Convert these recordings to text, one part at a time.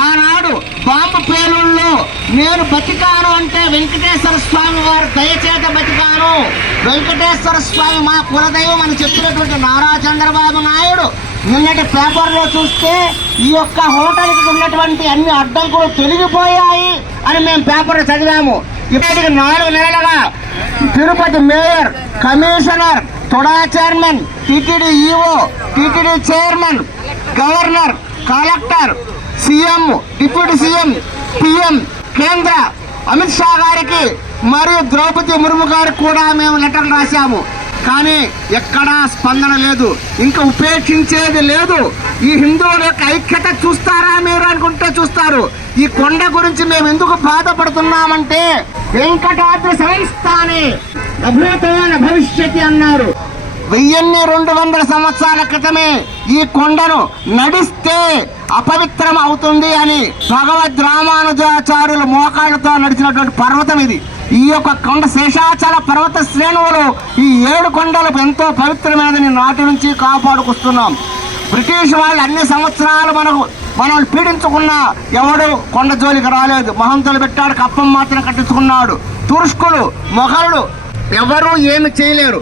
ఆనాడు బాంబు పేలుళ్ళలో నేను బతికాను అంటే వెంకటేశ్వర స్వామి వారు దయచేత బతికాను. వెంకటేశ్వర స్వామి మా కులదైవం అని చెప్పినటువంటి నారా చంద్రబాబు నాయుడు నిన్నటి పేపర్లో చూస్తే ఈ యొక్క హోటల్కి ఉన్నటువంటి అన్ని అడ్డంకులు తొలగిపోయాయి అని మేము పేపర్లో చదివాము. ఇప్పటికి 4 నెలలుగా Tirupati mayor, commissioner, TUDA chairman, TTD EO, TTD chairman, governor, collector, CM, deputy CM, PM, కేంద్ర అమిత్ షా గారికి మరియు ద్రౌపది ముర్ము గారికి కూడా మేము లెటర్లు రాశాము. కానీ ఎక్కడా స్పందన లేదు. ఇంకా ఉపేక్షించేది లేదు. ఈ హిందువుల యొక్క ఐక్యత చూస్తారా మీరు అనుకుంటే చూస్తారు. ఈ కొండ గురించి మేము ఎందుకు బాధపడుతున్నామంటే వెంకటాద్రి సంస్థానే అభూతమైన భవిష్యత్తు అన్నారు. 1200 సంవత్సరాల క్రితమే ఈ కొండను నడిస్తే అపవిత్రం అవుతుంది అని భగవద్ రామానుజాచార్యులు మోకాళ్ళతో నడిచినటువంటి పర్వతం ఇది. ఈ యొక్క కొండ శేషాచల పర్వత శ్రేణువులు ఈ 7 కొండలు ఎంతో పవిత్రమైనదని నాటి నుంచి కాపాడుకొస్తున్నాం. బ్రిటిష్ వాళ్ళు అన్ని సంవత్సరాలు మనల్ని పీడించుకున్నా ఎవడు కొండ జోలికి రాలేదు. మహంతులు పెట్టాడు, కప్పం మాత్రం కట్టించుకున్నాడు. తుర్ష్కులు, మొఘలుడు ఎవరు ఏమి చేయలేరు.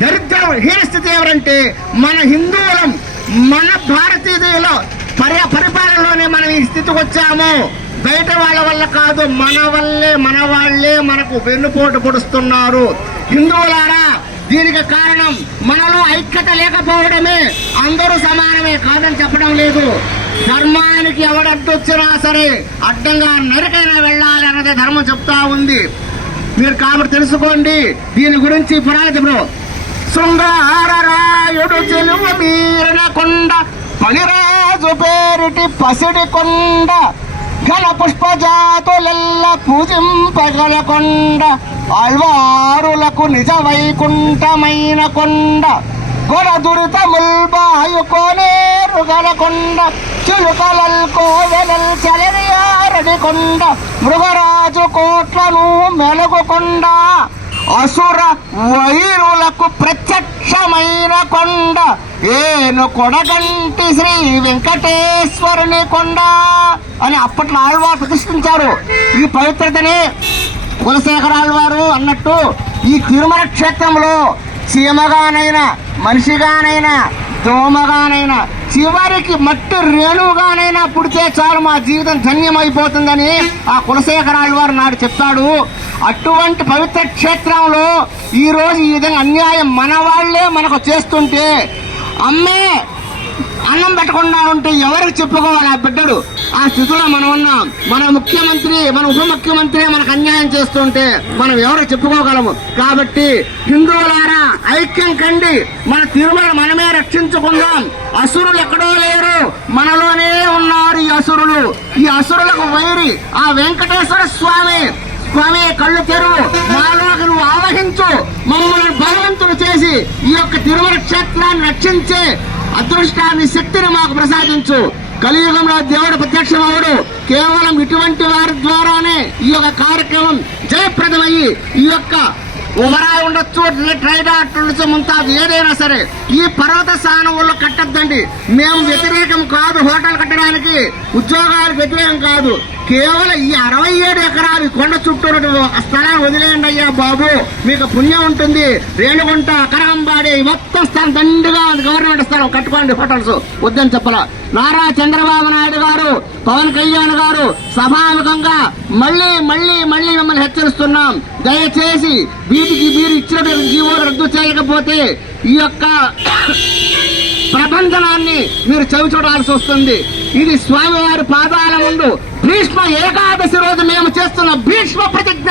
దరిద్రం హీనస్థితి ఎవరంటే మన హిందువులం, మన భారతీయుల పరిపాలనలోనే మనం ఈ స్థితికి వచ్చాము. బయట వాళ్ళ వల్ల కాదు, మన వల్లే మన వాళ్ళే మనకు వెన్నుపోటు పొడుస్తున్నారు. హిందువులారా, దీనికి కారణం మనలో ఐక్యత లేకపోవడమే. అందరూ సమానమే కాదని చెప్పడం లేదు. ధర్మానికి ఎవడడ్డొచ్చినా సరే అడ్డంగా నరికైనా వెళ్ళాలి అన్నదే ధర్మం చెప్తా ఉంది. మీరు కాబట్టి తెలుసుకోండి దీని గురించి. పురాణితుడు శృంగారరాయుడు చెలువ మీరిన కొండ, పనిరాజు పేరిటి పసిడి కొండ, ఘన పుష్పజాతులెల్ల పూజింపగల కొండ, ఆళ్వారులకు నిజ వైకుంఠమైన కొండ, గొడ దురితముల్బాయు కోనేరు గల కొండ, చిలుకలల్ కోవెలల్ చలరియారడి కొండ, మృగరాజు కోట్లను మెలుగు కొండ, అసుర వైరులకు ప్రత్యక్షమైన కొండ, ఏను కొడగంటి శ్రీ వెంకటేశ్వరుని కొండ అని అప్పట్లో ఆళ్వారు ప్రతిష్ఠించారు. ఈ పవిత్రతని కులశేఖర ఆళ్వారు అన్నట్టు ఈ తిరుమల క్షేత్రంలో చీమగానైనా, మనిషిగానైనా, దోమగానైనా, చివరికి మట్టి రేణువుగానైనా పుడితే చాలు మా జీవితం ధన్యమైపోతుందని ఆ కులశేఖర ఆళ్వారు నాడు చెప్పాడు. అటువంటి పవిత్ర క్షేత్రంలో ఈరోజు ఈ విధంగా అన్యాయం మన వాళ్లే మనకు చేస్తుంటే, అమ్మే అన్నం పెట్టకుండా ఉంటే ఎవరికి చెప్పుకోవాలి ఆ బిడ్డడు? ఆ స్థితిలో మనం ఉన్నాం. మన ముఖ్యమంత్రి, మన ఉప ముఖ్యమంత్రి మనకు అన్యాయం చేస్తుంటే మనం ఎవరికి చెప్పుకోగలము? కాబట్టి హిందువులారా ఐక్యం కండి. మన తిరుమల మనమే రక్షించుకుందాం. అసురులు ఎక్కడో లేరు, మనలోనే ఉన్నారు ఈ అసురులు. ఈ అసురులకు వైరి ఆ వెంకటేశ్వర స్వామి కళ్ళు తెరువు, మాలోకి నువ్వు ఆవహించు, మమ్మల్ని భగవంతుడు చేసి ఈ యొక్క తిరుమల క్షేత్రాన్ని రక్షించే అదృష్టాన్ని, శక్తిని మాకు ప్రసాదించు. కలియుగంలో దేవుడు ప్రత్యక్షమవుడు. కేవలం ఇటువంటి వారి ద్వారానే ఈ యొక్క కార్యక్రమం జయప్రదమయ్యి ఈ యొక్క ఉమరాయి ఉండొచ్చు, ట్రైడాట్ ఉండొచ్చు, ముంతాజ్ ఏదైనా సరే ఈ పర్వత స్థానంలో కట్టద్దండి. మేము వ్యతిరేకం కాదు హోటల్ కట్టడానికి, ఉద్యోగాలకు వ్యతిరేకం కాదు. కేవలం ఈ 67 ఎకరాలు కొండ చుట్టూ స్థలాన్ని వదిలేయండి అయ్యా బాబు, మీకు పుణ్యం ఉంటుంది. రేణుగుంట, కరగంబాడి మొత్తం స్థలం దండిగా గవర్నమెంట్ స్థలం కట్టుకోండి, హోటల్స్ వద్దని చెప్పాల. నారా చంద్రబాబు నాయుడు గారు, పవన్ కళ్యాణ్ గారు సభాముఖంగా మళ్ళీ మళ్ళీ మళ్ళీ మిమ్మల్ని హెచ్చరిస్తున్నాం. దయచేసి వీటికి మీరు ఇచ్చిన జీవోలు రద్దు చేయకపోతే ఈ యొక్క ప్రబంధనాన్ని మీరు చవి చూడాల్సి వస్తుంది. ఇది స్వామివారి పాదాల ముందు భీష్మ ఏకాదశి రోజు మేము చేస్తున్న భీష్మ ప్రతిజ్ఞ.